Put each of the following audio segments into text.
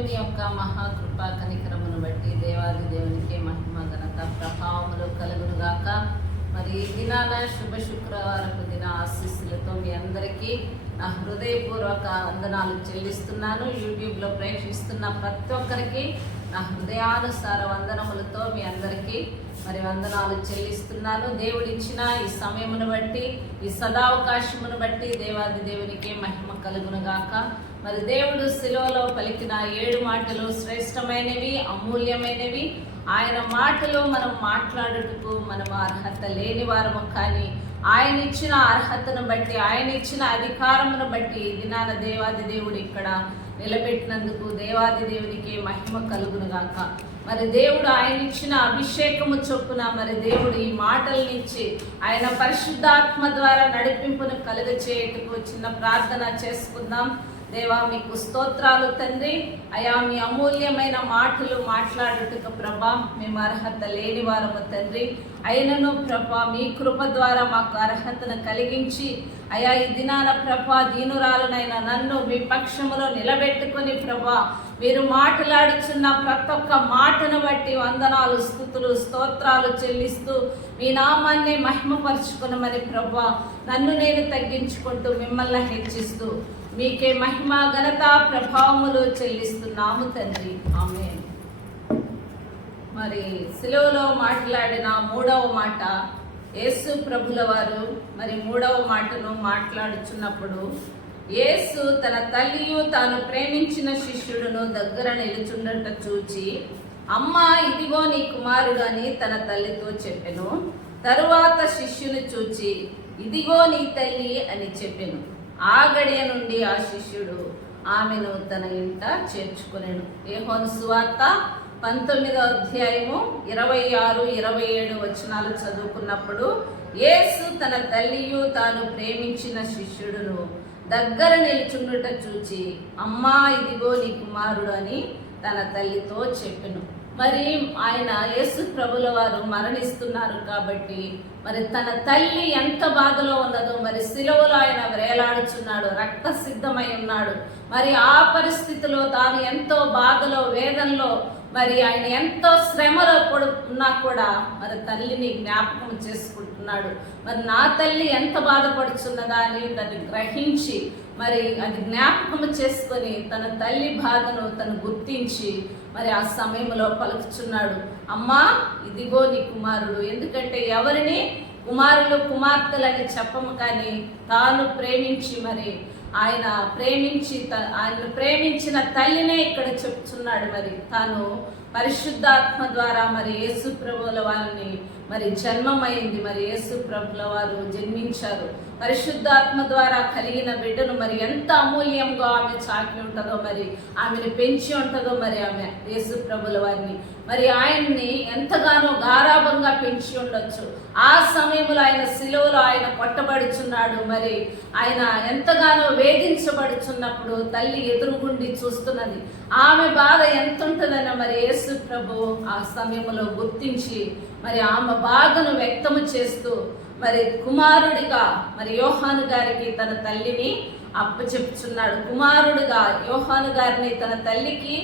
దేవుని యొక్క మహాకృపా కనికరమును బట్టి దేవాది దేవునికి మహిమ ఘనత ప్రభావములు కలుగునుగాక. మరి ఈ దినాన శుభ శుక్రవారపు దిన ఆశీస్సులతో మీ అందరికీ నా హృదయపూర్వక వందనాలు చెల్లిస్తున్నాను. యూట్యూబ్లో ప్రేక్షిస్తున్న ప్రతి ఒక్కరికి నా హృదయానుసార వందనములతో మీ అందరికీ మరి వందనాలు చెల్లిస్తున్నాను. దేవుడిచ్చిన ఈ సమయమును బట్టి, ఈ సదావకాశమును బట్టి దేవాది దేవునికి మహిమ కలుగునుగాక. మరి దేవుడు శిలువలో పలికిన 7 మాటలు శ్రేష్టమైనవి, అమూల్యమైనవి. ఆయన మాటలు మనం మాట్లాడుటకు మనం అర్హత లేని వారము, కానీ ఆయన ఇచ్చిన అర్హతను బట్టి, ఆయన ఇచ్చిన అధికారమును బట్టి దినాన దేవాది దేవుడు ఇక్కడ నిలబెట్టినందుకు దేవాది దేవునికి మహిమ కలుగునుగాక. మరి దేవుడు ఆయన ఇచ్చిన అభిషేకము చొప్పున మరి దేవుడు ఈ మాటలనిచ్చి ఆయన పరిశుద్ధాత్మ ద్వారా నడిపింపును కలుగచేయుటకు చిన్న ప్రార్థన చేసుకుందాం. దేవా, మీకు స్తోత్రాలు తండ్రి. అయా, మీ అమూల్యమైన మాటలు మాట్లాడుటకు ప్రభా మేము అర్హత లేని వారము తండ్రి. అయినను ప్రభా మీ కృప ద్వారా మాకు అర్హతను కలిగించి అయా ఈ దినాన ప్రభా దీనురాలనైనా నన్ను మీ పక్షములో నిలబెట్టుకొని ప్రభా మీరు మాట్లాడుచున్న ప్రతి ఒక్క మాటను బట్టి వందనాలు, స్తుతులు, స్తోత్రాలు చెల్లిస్తూ మీ నామాన్ని మహిమపరుచుకునమని ప్రభా నన్ను నేను తగ్గించుకుంటూ మిమ్మల్ని హెచ్చిస్తూ మీకే మహిమ ఘనత ప్రభావములు చెల్లిస్తున్నాము తండ్రి. ఆమేన్. మరి సిలువలో మాట్లాడిన 3వ మాట యేసు ప్రభుల వారు మరి 3వ మాటను మాట్లాడుచున్నప్పుడు యేసు తన తల్లియు తాను ప్రేమించిన శిష్యుడును దగ్గర నిలుచుండట చూచి, అమ్మా ఇదిగో నీ కుమారుడు అని తన తల్లితో చెప్పెను. తరువాత శిష్యుని చూచి, ఇదిగో నీ తల్లి అని చెప్పెను. ఆ గడియ నుండి ఆ శిష్యుడు ఆమెను తన ఇంట చేర్చుకునేను. యోహాను సువార్త 19వ అధ్యాయము 26, 27 వచనాలు చదువుకున్నప్పుడు యేసు తన తల్లియు తాను ప్రేమించిన శిష్యుడును దగ్గర నిల్చుండుట చూచి, అమ్మా ఇదిగో నీ కుమారుడు అని తన తల్లితో చెప్పెను. మరి ఆయన యేసు ప్రభుల వారు మరణిస్తున్నారు కాబట్టి మరి తన తల్లి ఎంత బాధలో ఉన్నదో, మరి సిలువలో ఆయన వేలాడుచున్నాడు, రక్త సిద్ధమై ఉన్నాడు. మరి ఆ పరిస్థితిలో తాను ఎంతో బాధలో, వేదనలో, మరి ఆయన ఎంతో శ్రమలో ఉన్నా కూడా మరి తల్లిని జ్ఞాపకం చేసుకుంటున్నాడు. మరి నా తల్లి ఎంత బాధపడుచున్నదా అని దాన్ని గ్రహించి మరి అది జ్ఞాపకం చేసుకొని తన తల్లి బాధను తను గుర్తించి మరి ఆ సమయంలో పలుకుచున్నాడు, అమ్మా ఇదిగో నీ కుమారుడు. ఎందుకంటే ఎవరిని కుమారులు కుమార్తెలని చెప్పము, కానీ తాను ప్రేమించి మరి ఆయన ప్రేమించిన తల్లినే ఇక్కడ చెప్తున్నాడు. మరి తాను పరిశుద్ధాత్మ ద్వారా మరి యేసు ప్రభుల వారిని మరి జన్మమైంది, మరి యేసు ప్రభుల వారు జన్మించారు. పరిశుద్ధాత్మ ద్వారా కలిగిన బిడ్డను మరి ఎంత అమూల్యంగా ఆమె చాకి ఉంటుందో, మరి ఆమెను పెంచి ఉంటుందో, మరి ఆమె యేసు ప్రభుల వారిని మరి ఆయన్ని ఎంతగానో గారాభంగా పెంచి ఉండొచ్చు. ఆ సమయంలో ఆయన సిలువలో ఆయన కొట్టబడుచున్నాడు, మరి ఆయన ఎంతగానో వేధించబడుచున్నప్పుడు తల్లి ఎదురుగుండి చూస్తున్నది. ఆమె బాధ ఎంత ఉంటుందని మరి యేసు ప్రభు ఆ సమయంలో గుర్తించి మరి ఆమె బాధను వ్యక్తము చేస్తూ మరి కుమారుడిగా మరి యోహాను గారికి తన తల్లిని అప్పచెప్పుచున్నాడు. కుమారుడుగా యోహాను గారిని తన తల్లికి,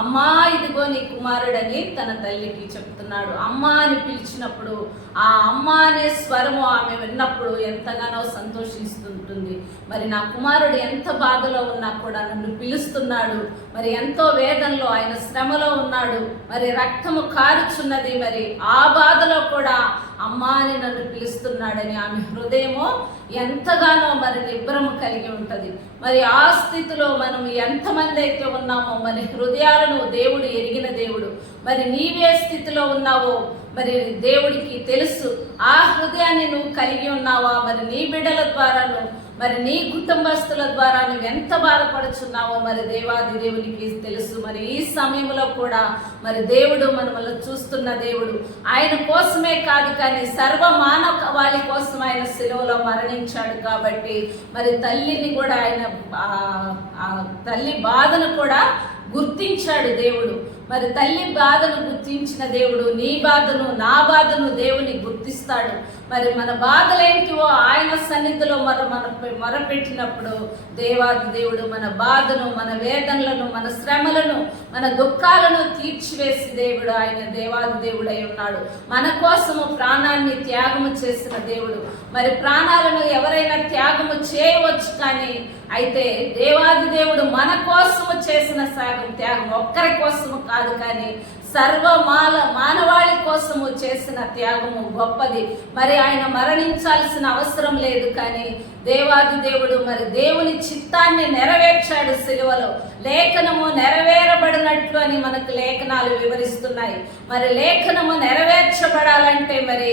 అమ్మా ఇదిగో నీ కుమారుడని తన తల్లికి చెప్తున్నాడు. అమ్మా అని పిలిచినప్పుడు ఆ అమ్మ అనే స్వరము ఆమె విన్నప్పుడు ఎంతగానో సంతోషిస్తుంటుంది. మరి నా కుమారుడు ఎంత బాధలో ఉన్నా కూడా నన్ను పిలుస్తున్నాడు, మరి ఎంతో వేదనలో ఆయన శ్రమలో ఉన్నాడు, మరి రక్తము కారుచున్నది, మరి ఆ బాధలో కూడా అమ్మా అని నన్ను పిలుస్తున్నాడని ఆమె హృదయము ఎంతగానో మరి నిబ్బరము కలిగి ఉంటది. మరి ఆ స్థితిలో మనం ఎంతమంది అయితే ఉన్నామో మరి హృదయాలను దేవుడు ఎరిగిన దేవుడు. మరి నీవే స్థితిలో ఉన్నావో మరి దేవుడికి తెలుసు. ఆ హృదయాన్ని నువ్వు కలిగి ఉన్నావా? మరి నీ బిడ్డల ద్వారాను మరి నీ కుటుంబస్తుల ద్వారా నువ్వు ఎంత బాధపడుచున్నావో మరి దేవాది దేవునికి తెలుసు. మరి ఈ సమయంలో కూడా మరి దేవుడు మనల్ని చూస్తున్న దేవుడు. ఆయన కోసమే కాదు, కానీ సర్వ మానవాళి కోసం ఆయన సిలువలో మరణించాడు. కాబట్టి మరి తల్లిని కూడా ఆయన తల్లి బాధను కూడా గుర్తించాడు దేవుడు. మరి తల్లి బాధను గుర్తించిన దేవుడు నీ బాధను, నా బాధను దేవుని గుర్తిస్తాడు. మరి మన బాధలేంటివో ఆయన సన్నిధిలో మొరపెట్టినప్పుడు దేవాది దేవుడు మన బాధను, మన వేదనలను, మన శ్రమలను, మన దుఃఖాలను తీర్చివేసి దేవుడు ఆయన దేవాది దేవుడై ఉన్నాడు. మన కోసము ప్రాణాన్ని త్యాగము చేసిన దేవుడు. మరి ప్రాణాలను ఎవరైనా త్యాగము చేయవచ్చు, కానీ అయితే దేవాది దేవుడు మన కోసము చేసిన త్యాగం ఒక్కరి కోసము కాదు, కానీ మానవాళి కోసము చేసిన త్యాగము గొప్పది. మరి ఆయన మరణించాల్సిన అవసరం లేదు, కానీ దేవాది దేవుడు మరి దేవుని చిత్తాన్ని నెరవేర్చాడు సిలువలో. లేఖనము నెరవేరబడినట్లు అని మనకు లేఖనాలు వివరిస్తున్నాయి. మరి లేఖనము నెరవేర్చబడాలంటే మరి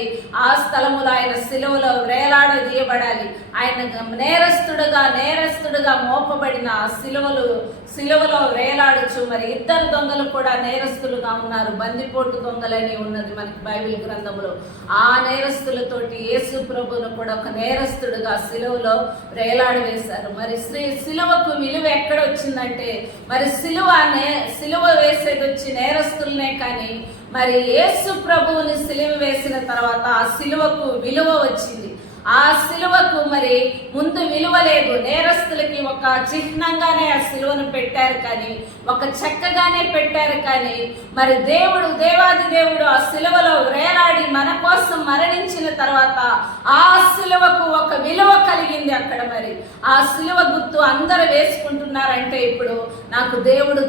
ఆ స్థలములో ఆయన సిలువలో వేలాడదీయబడాలి. ఆయన నేరస్తుడుగా మోపబడిన ఆ సిలువలో వేలాడుచు మరి ఇద్దరు దొంగలు కూడా నేరస్తులుగా ఉన్నారు. బందిపోటు దొంగలని ఉన్నది మనకి బైబిల్ గ్రంథంలో. ఆ నేరస్తులతోటి యేసు ప్రభువును కూడా ఒక నేరస్తుడుగా సిలువలో వేలాడ వేశారు. మరి సిలువకు విలువ ఎక్కడ వచ్చిందంటే, మరి సిలువ వేసేది వచ్చి నేరస్తులనే, కానీ మరి యేసు ప్రభువుని సిలువ వేసిన తర్వాత ఆ సిలువకు విలువ వచ్చింది. ఆ సిలువకు మరి ముందు విలువ లేదు. నేరస్తులకి ఒక చిహ్నంగానే ఆ సిలువను పెట్టారు, కానీ ఒక చెక్కగానే పెట్టారు, కానీ మరి దేవాది దేవుడు ఆ సిలువలో వేలాడి మన కోసం మరణించిన తర్వాత ఆ సిలువకు ఒక విలువ కలిగింది అక్కడ. మరి ఆ సిలువ గుర్తు అందరూ వేసుకుంటున్నారంటే ఇప్పుడు నాకు దేవుడు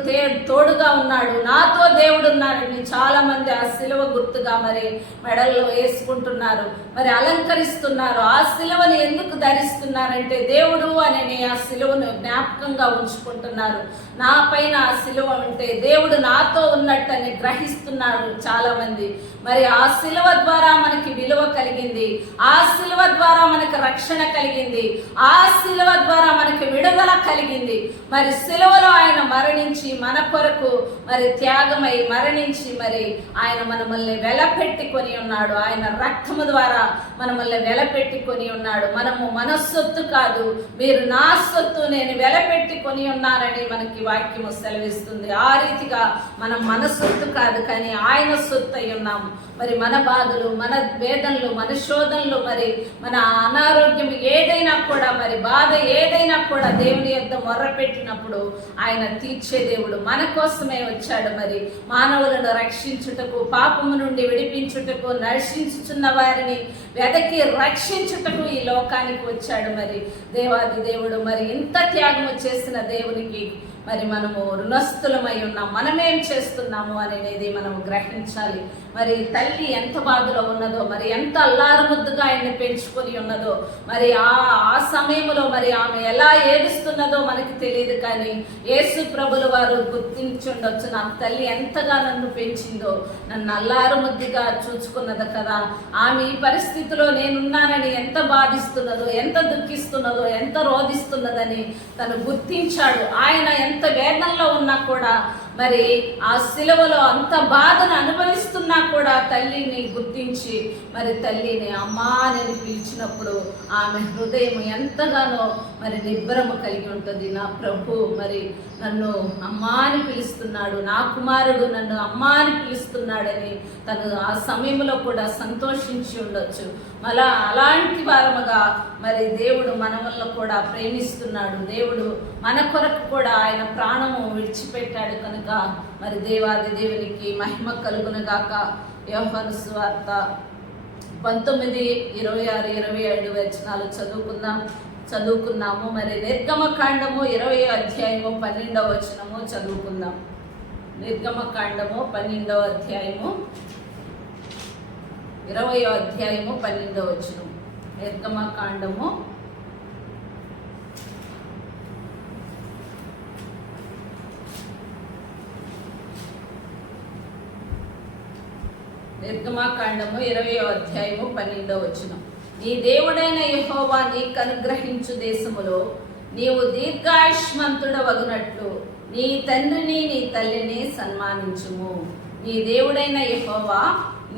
తోడుగా ఉన్నాడు, నాతో దేవుడు ఉన్నాడని చాలా మంది ఆ సిలువ గుర్తుగా మరి మెడల్లో వేసుకుంటున్నారు, మరి అలంకరిస్తున్నారు. ఆ సిలువను ఎందుకు ధరిస్తున్నారంటే దేవుడు అని ఆ సిలువను జ్ఞాపకంగా ఉంచుకుంటున్నారు. నా పైన ఆ సిలువ ఉంటే దేవుడు నాతో ఉన్నట్టని గ్రహిస్తున్నారు చాలా మంది. మరి ఆ సిలువ ద్వారా మనకి విలువ కలిగింది, ఆ సిలువ ద్వారా మనకు రక్షణ కలిగింది, ఆ సిలువ ద్వారా మనకి విడుదల కలిగింది. మరి సిలువలో ఆయన మరణించి మన కొరకు మరి త్యాగమై మరణించి మరి ఆయన మనల్ని వెలపెట్టుకొని ఉన్నాడు. ఆయన రక్తము ద్వారా మనల్ని వెలపెట్టుకొని ఉన్నాడు. మనము మన సొత్తు కాదు, మీరు నా సొత్తు, నేను వెలపెట్టుకొని ఉన్నానని మనకి వాక్యము సెలవిస్తుంది. ఆ రీతిగా మనం మన సొత్తు కాదు, కానీ ఆయన సొత్తు అయి ఉన్నాము. మరి మన బాధలు, మన వేదనలు, మన శోధనలు, మరి మన అనారోగ్యం ఏదైనా కూడా, మరి బాధ ఏదైనా కూడా దేవుని యొద్ద మొర్రపెట్టినప్పుడు ఆయన తీర్చే దేవుడు. మన కోసమే వచ్చాడు. మరి మానవులను రక్షించుటకు, పాపము నుండి విడిపించుటకు, నశించుచున్న వారిని వెదకి రక్షించుటకు ఈ లోకానికి వచ్చాడు. మరి దేవాది దేవుడు మరి ఇంత త్యాగము చేసిన దేవునికి మరి మనము రుణస్థులమై ఉన్నాం. మనమేం చేస్తున్నాము అనేది మనము గ్రహించాలి. మరి తల్లి ఎంత బాధలో ఉన్నదో, మరి ఎంత అల్లారుముద్దుగా ఆయన్ని పెంచుకొని ఉన్నదో, మరి ఆ సమయంలో మరి ఆమె ఎలా ఏడుస్తున్నదో మనకి తెలియదు, కానీ యేసు ప్రభుల వారు గుర్తించుండొచ్చు. నా తల్లి ఎంతగా నన్ను పెంచిందో, నన్ను అల్లారుముద్దుగా చూచుకున్నది కదా, ఆమె ఈ పరిస్థితిలో నేనున్నానని ఎంత బాధిస్తున్నదో, ఎంత దుఃఖిస్తున్నదో, ఎంత రోధిస్తున్నదని తను గుర్తించాడు. ఆయన ఎంత వేదనలో ఉన్నా కూడా, మరి ఆ సిలువలో అంత బాధను అనుభవిస్తున్నా కూడా తల్లిని గుర్తించి మరి తల్లిని అమ్మా అని పిలిచినప్పుడు ఆమె హృదయం ఎంతగానో మరి నిబ్బరము కలిగి ఉంటుంది. నా ప్రభు మరి నన్ను అమ్మా అని పిలుస్తున్నాడు, నా కుమారుడు నన్ను అమ్మా అని పిలుస్తున్నాడని తను ఆ సమయంలో కూడా సంతోషించి ఉండొచ్చు. అలాంటి వారముగా మరి దేవుడు మన వల్ల కూడా ప్రేమిస్తున్నాడు. దేవుడు మన కొరకు కూడా ఆయన ప్రాణము విడిచిపెట్టాడు కనుక మరి దేవాది దేవునికి మహిమ కలుగునుగాక. యోహాను సువార్త 19, 26, 27 వచనాలు చదువుకున్నాము. మరి నిర్గమకాండము 20వ అధ్యాయము 12వ వచనము చదువుకుందాం. నిర్గమకాండము 12వ అధ్యాయము 20వ అధ్యాయము 12వ వచనం. నిర్గమకాండము 20వ అధ్యాయము 12వ వచనం. నీ దేవుడైన యెహోవా నీకు అనుగ్రహించు దేశములో నీవు దీర్ఘాయుష్మంతుడవగునట్లు నీ తండ్రిని నీ తల్లిని సన్మానించుము. నీ దేవుడైన యెహోవా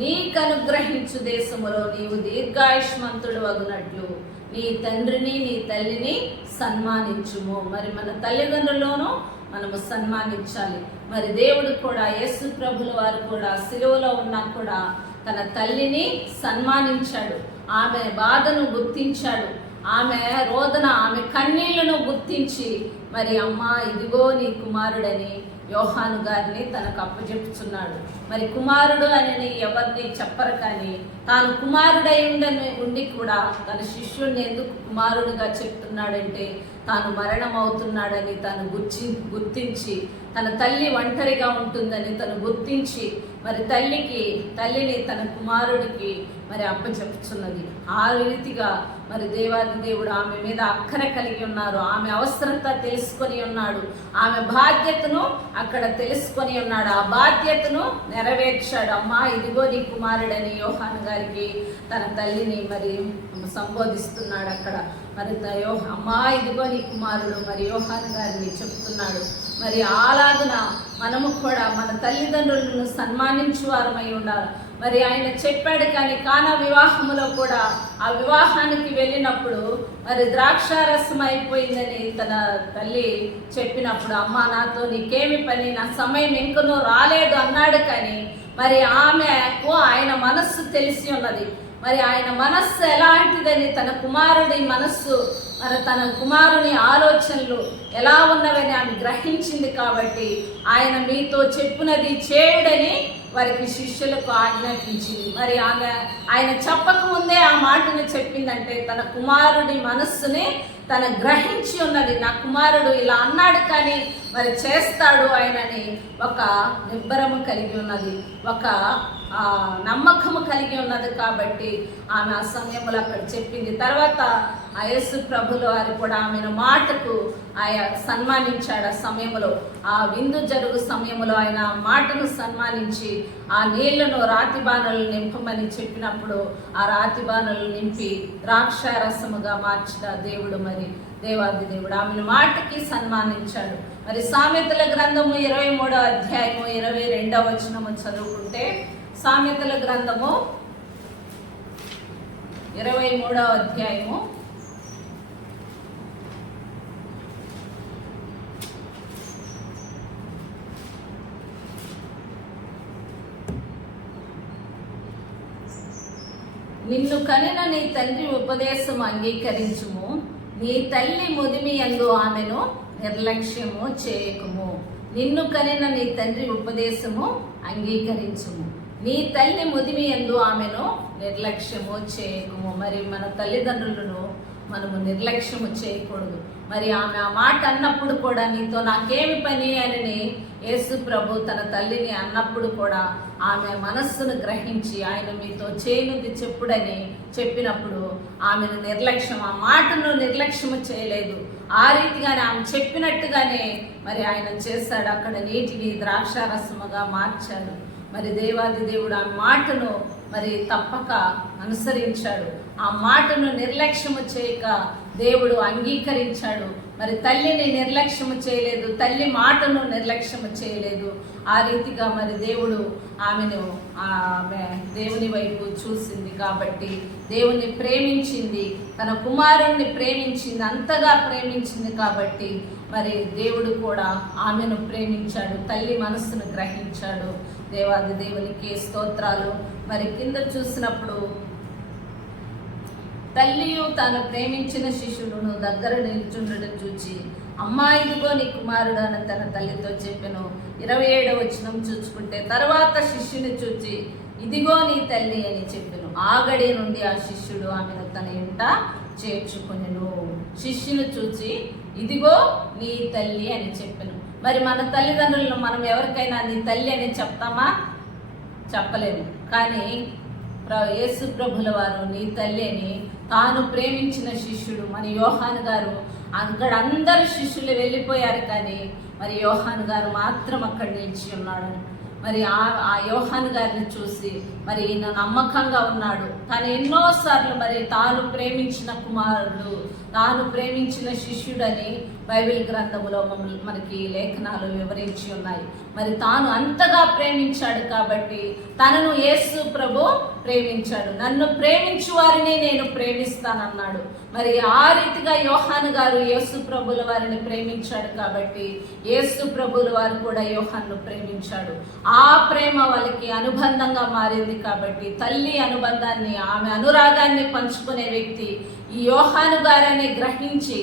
నీకు అనుగ్రహించు దేశములో నీవు దీర్ఘాయుష్మంతుడవగునట్లు నీ తండ్రిని నీ తల్లిని సన్మానించుము. మరి మన తల్లిదండ్రులను మనము సన్మానించాలి. మరి దేవుడు కూడా యేసు ప్రభుల వారు కూడా సిలువలో ఉన్నా కూడా తన తల్లిని సన్మానించాడు. ఆమె బాధను గుర్తించాడు, ఆమె రోదన, ఆమె కన్నీళ్లను గుర్తించి మరి అమ్మా ఇదిగో నీ కుమారుడని యోహాను గారిని తనకు అప్పచెప్పుచున్నాడు. మరి కుమారుడు అని ఎవరిని చెప్పరు, కానీ తాను కుమారుడై ఉండి కూడా తన శిష్యుడిని ఎందుకు కుమారుడుగా చెప్తున్నాడంటే తాను మరణం అవుతున్నాడని తను గుర్తించి, తన తల్లి ఒంటరిగా ఉంటుందని తను గుర్తించి మరి తల్లిని తన కుమారుడికి మరి అప్పచెప్పుచున్నది. ఆ రీతిగా మరి దేవాది దేవుడు ఆమె మీద అక్కర కలిగి ఉన్నారు, ఆమె అవసరత తెలుసుకొని ఉన్నాడు, ఆమె బాధ్యతను అక్కడ తెలుసుకొని ఉన్నాడు, ఆ బాధ్యతను నెరవేర్చాడు. అమ్మా ఇదిగో నీ కుమారుడని యోహాను గారికి తన తల్లిని మరి సంబోధిస్తున్నాడు. అక్కడ మరి అమ్మా ఇదిగో నీ కుమారుడు మరి యోహాను గారిని చెప్తున్నాడు. మరి అలాగున మనము కూడా మన తల్లిదండ్రులను సన్మానించు వారమై ఉండాలి. మరి ఆయన చెప్పాడు, కానీ కానా వివాహములో కూడా ఆ వివాహానికి వెళ్ళినప్పుడు మరి ద్రాక్షారసం అయిపోయిందని తన తల్లి చెప్పినప్పుడు అమ్మ నాతో నీకేమి పని, నా సమయం ఇంకనూ రాలేదు అన్నాడు. కానీ మరి ఆమెకు ఆయన మనస్సు తెలిసి ఉన్నది. మరి ఆయన మనస్సు ఎలాంటిదని, తన కుమారుడి మనస్సు మరి తన కుమారుని ఆలోచనలు ఎలా ఉన్నవని ఆమె గ్రహించింది. కాబట్టి ఆయన మీతో చెప్పునది చేయుడని వారికి శిష్యులకు ఆజ్ఞాపించింది. మరి ఆయన చెప్పకముందే ఆ మాటను చెప్పిందంటే తన కుమారుడి మనస్సుని తను గ్రహించి ఉన్నది. నా కుమారుడు ఇలా అన్నాడు కానీ మరి చేస్తాడు ఆయనని ఒక నిబ్బరము కలిగి ఉన్నది, ఒక నమ్మకము కలిగి ఉన్నది. కాబట్టి ఆమె ఆ సమయంలో అక్కడ చెప్పింది. తర్వాత ఆ యేసు ప్రభుల వారు కూడా ఆమెను మాటకు ఆయన సన్మానించాడు. ఆ సమయంలో ఆ విందు జరుగు సమయంలో ఆయన మాటను సన్మానించి ఆ నీళ్లను రాతి బాణలు నింపమని చెప్పినప్పుడు ఆ రాతి బాణలు నింపి ద్రాక్షారసముగా మార్చిన దేవుడు మరి దేవాది దేవుడు ఆమెను మాటకి సన్మానించాడు. మరి సామెతల గ్రంథము 23వ అధ్యాయము 22వ వచనము చదువుకుంటే, సామెతల గ్రంథము 23వ అధ్యాయము 'నిన్ను కనిన నీ తండ్రి ఉపదేశము అంగీకరించుము, నీ తల్లి ముదిమి యందు ఆమెను నిర్లక్ష్యము చేయకుము.' నిన్ను కనిన నీ తండ్రి ఉపదేశము అంగీకరించుము, నీ తల్లి ముదిమి యందు ఆమెను నిర్లక్ష్యము చేయకుము. మరి మన తల్లిదండ్రులను మనము నిర్లక్ష్యము చేయకూడదు. మరి ఆమె ఆ మాట అన్నప్పుడు కూడా నీతో నాకేమి పని అని యేసు ప్రభు తన తల్లిని అన్నప్పుడు కూడా ఆమె మనస్సును గ్రహించి ఆయన మీతో చేయనుంది చెప్పుడని చెప్పినప్పుడు ఆమెను ఆ మాటను నిర్లక్ష్యము చేయలేదు. ఆ రీతిగానే ఆమె చెప్పినట్టుగానే మరి ఆయన చేశాడు. అక్కడ నీటిని ద్రాక్షారసముగా మార్చాడు. మరి దేవాది దేవుడు ఆ మాటను మరి తప్పక అనుసరించాడు. ఆ మాటను నిర్లక్ష్యము చేయక దేవుడు అంగీకరించాడు. మరి తల్లిని నిర్లక్ష్యము చేయలేదు, తల్లి మాటను నిర్లక్ష్యము చేయలేదు. ఆ రీతిగా మరి దేవుడు ఆమె దేవుని వైపు చూసింది. కాబట్టి దేవుని ప్రేమించింది, తన కుమారుణ్ణి ప్రేమించింది, అంతగా ప్రేమించింది. కాబట్టి మరి దేవుడు కూడా ఆమెను ప్రేమించాడు, తల్లి మనస్సును గ్రహించాడు. దేవాది దేవునికి స్తోత్రాలు. మరి కింద చూసినప్పుడు తల్లియు తాను ప్రేమించిన శిష్యుడును దగ్గర నిల్చుండడం చూచి అమ్మా ఇదిగో నీ కుమారుడు అని తన తల్లితో చెప్పెను. 27వ వచనం చూసుకుంటే, తర్వాత శిష్యుని చూచి ఇదిగో నీ తల్లి అని చెప్పెను. ఆగడి నుండి ఆ శిష్యుడు ఆమెను తన ఇంట చేర్చుకొనెను. శిష్యుని చూచి ఇదిగో నీ తల్లి అని చెప్పెను. మరి మన తల్లిదండ్రులను మనం ఎవరికైనా నీ తల్లి అని చెప్తామా? చెప్పలేము. కానీ యేసు ప్రభుల వారు నీ తల్లి అని తాను ప్రేమించిన శిష్యుడు మన యోహాను గారు, అక్కడ అందరు శిష్యులు వెళ్ళిపోయారు కానీ మరి యోహాను గారు మాత్రం అక్కడ నిలిచి ఉన్నాడు. మరి ఆ యోహాను గారిని చూసి మరి ఈయన నమ్మకంగా ఉన్నాడు. తను ఎన్నోసార్లు మరి తాను ప్రేమించిన కుమారుడు, తాను ప్రేమించిన శిష్యుడని బైబిల్ గ్రంథములో మనకి లేఖనాలు వివరించి ఉన్నాయి. మరి తాను అంతగా ప్రేమించాడు కాబట్టి తనను యేసు ప్రభు ప్రేమించాడు. నన్ను ప్రేమించు వారిని నేను ప్రేమిస్తానన్నాడు. మరి ఆ రీతిగా యోహాను గారు యేసు ప్రభుల వారిని ప్రేమించాడు కాబట్టి యేసు ప్రభుల వారు కూడా యోహాను ప్రేమించాడు. ఆ ప్రేమ వాళ్ళకి అనుబంధంగా మారింది కాబట్టి తల్లి అనుబంధాన్ని, ఆమె అనురాగాన్ని పంచుకునే వ్యక్తి ఈ యోహాను గారని గ్రహించి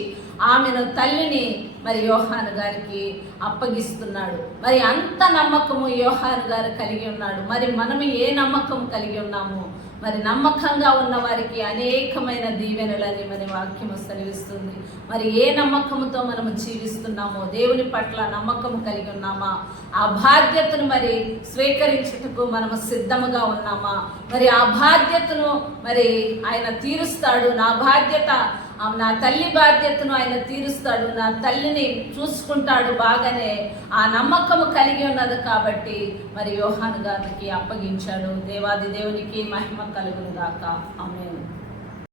ఆమెను తల్లిని మరి యోహాను గారికి అప్పగిస్తున్నాడు. మరి అంత నమ్మకము యోహాను గారు కలిగి ఉన్నాడు. మరి మనం ఏ నమ్మకం కలిగి ఉన్నాము? మరి నమ్మకంగా ఉన్న వారికి అనేకమైన దీవెనలని మన వాక్యము సెలవిస్తుంది. మరి ఏ నమ్మకంతో మనము జీవిస్తున్నామో, దేవుని పట్ల నమ్మకం కలిగి ఉన్నామా? ఆ బాధ్యతను మరి స్వీకరించుటకు మనము సిద్ధముగా ఉన్నామా? మరి ఆ బాధ్యతను మరి ఆయన తీరుస్తాడు. నా తల్లి బాధ్యతను ఆయన తీరుస్తాడు, నా తల్లిని చూసుకుంటాడు బాగానే ఆ నమ్మకము కలిగి ఉన్నది కాబట్టి మరి యోహాను గారికి అప్పగించాడు. దేవాది దేవునికి మహిమ కలుగును గాక. ఆమేన్.